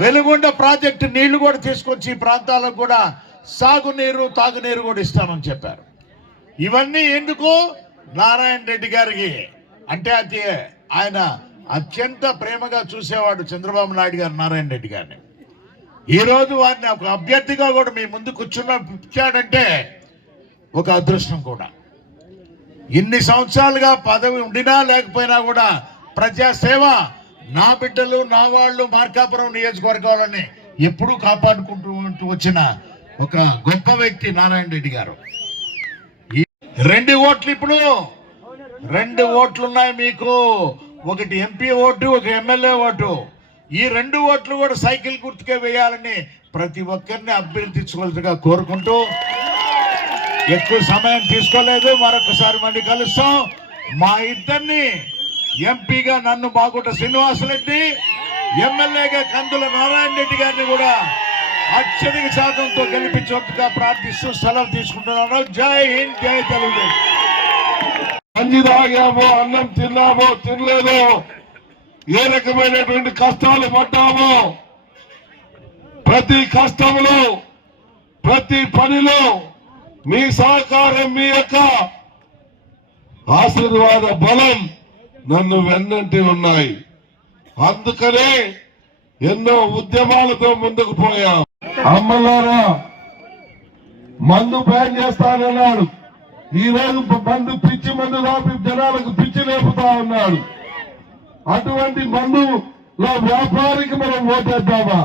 Veligonda project నీళ్ళు కూడా తీసుకొచ్చి ఈ ప్రాంతాలకు కూడా సాగునీరు తాగునీరు కూడా ఇస్తామని చెప్పారు. ఇవన్నీ ఎందుకు? నారాయణ రెడ్డి గారికి. అంటే అది ఆయన అత్యంత ప్రేమగా చూసేవాడు చంద్రబాబు నాయుడు గారు నారాయణ రెడ్డి గారిని. ఈ రోజు వారిని ఒక అభ్యర్థిగా కూడా మీ ముందు కూర్చున్నాడంటే ఒక అదృష్టం కూడా. ఇన్ని సంవత్సరాలుగా పదవి ఉండినా లేకపోయినా కూడా ప్రజాసేవ నా బిడ్డలు నా వాళ్ళు మార్కాపురం నియోజకవర్గాలని ఎప్పుడూ కాపాడుకుంటూ ఉంటూ వచ్చిన ఒక గొప్ప వ్యక్తి నారాయణ రెడ్డి గారు. రెండు ఓట్లు ఇప్పుడు రెండు ఓట్లు ఉన్నాయి మీకు. ఒకటి ఎంపీ ఓటు ఒక ఎమ్మెల్యే ఓటు. ఈ రెండు ఓట్లు కూడా సైకిల్ గుర్తుకే వేయాలని ప్రతి ఒక్కరిని అభ్యర్థించుకోవాల్సిగా కోరుకుంటూ ఎక్కువ సమయం తీసుకోలేదు. మరొకసారి మళ్ళీ కలుస్తాం. మా ఇద్దరిని ఎంపీగా నన్ను బాగుంట శ్రీనివాసరెడ్డి ఎమ్మెల్యేగా కందుల నారాయణ రెడ్డి గారిని కూడా అత్యధిక శాతంతో గెలిపించవచ్చుగా ప్రార్థిస్తూ సెలవు తీసుకుంటున్నాను. జై హింద్ జై తెలుగుదేశం. గంజి తాగామో అన్నం తిన్నామో తినలేదో ఏ రకమైనటువంటి కష్టాలు పడ్డామో ప్రతి కష్టంలో ప్రతి పనిలో మీ సహకారం మీ యొక్క ఆశీర్వాద బలం నన్ను వెన్నంటి ఉన్నాయి. అందుకనే ఎన్నో ఉద్యమాలతో ముందుకు పోయాం. అమ్మలారా మందు బ్యాన్ చేస్తానన్నాడు. ఈ రోజు మందు పిచ్చి మందు రాపి జనాలకు పిచ్చి లేపుతా ఉన్నాడు. అటువంటి మందులో వ్యాపారికి మనం ఓటేద్దామా?